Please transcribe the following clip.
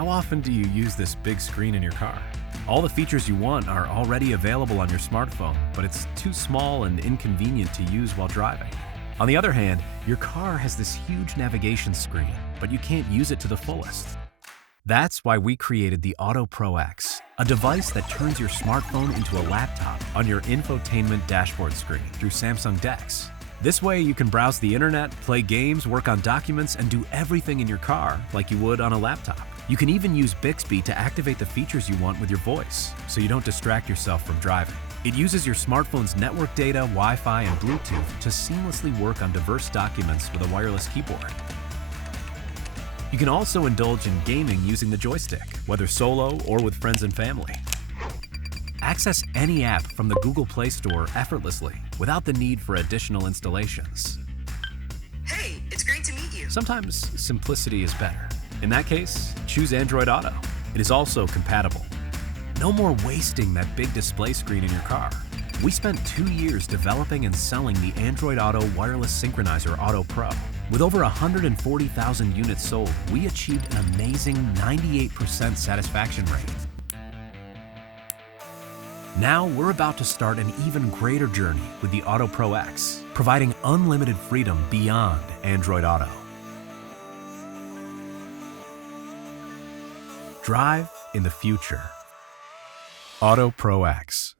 How often do you use this big screen in your car? All the features you want are already available on your smartphone, but it's too small and inconvenient to use while driving. On the other hand, your car has this huge navigation screen, but you can't use it to the fullest. That's why we created the AutoPro X, a device that turns your smartphone into a laptop on your infotainment dashboard screen through Samsung DeX. This way you can browse the internet, play games, work on documents, and do everything in your car like you would on a laptop. You can even use Bixby to activate the features you want with your voice, so you don't distract yourself from driving. It uses your smartphone's network data, Wi-Fi, and Bluetooth to seamlessly work on diverse documents with a wireless keyboard. You can also indulge in gaming using the joystick, whether solo or with friends and family. Access any app from the Google Play Store effortlessly, without the need for additional installations. Hey, it's great to meet you. Sometimes simplicity is better. In that case, choose Android Auto. It is also compatible. No more wasting that big display screen in your car. We spent 2 years developing and selling the Android Auto wireless synchronizer AutoPro. With over 140,000 units sold, we achieved an amazing 98% satisfaction rate. Now we're about to start an even greater journey with the AutoPro X, providing unlimited freedom beyond Android Auto. Drive in the future. AutoPro X.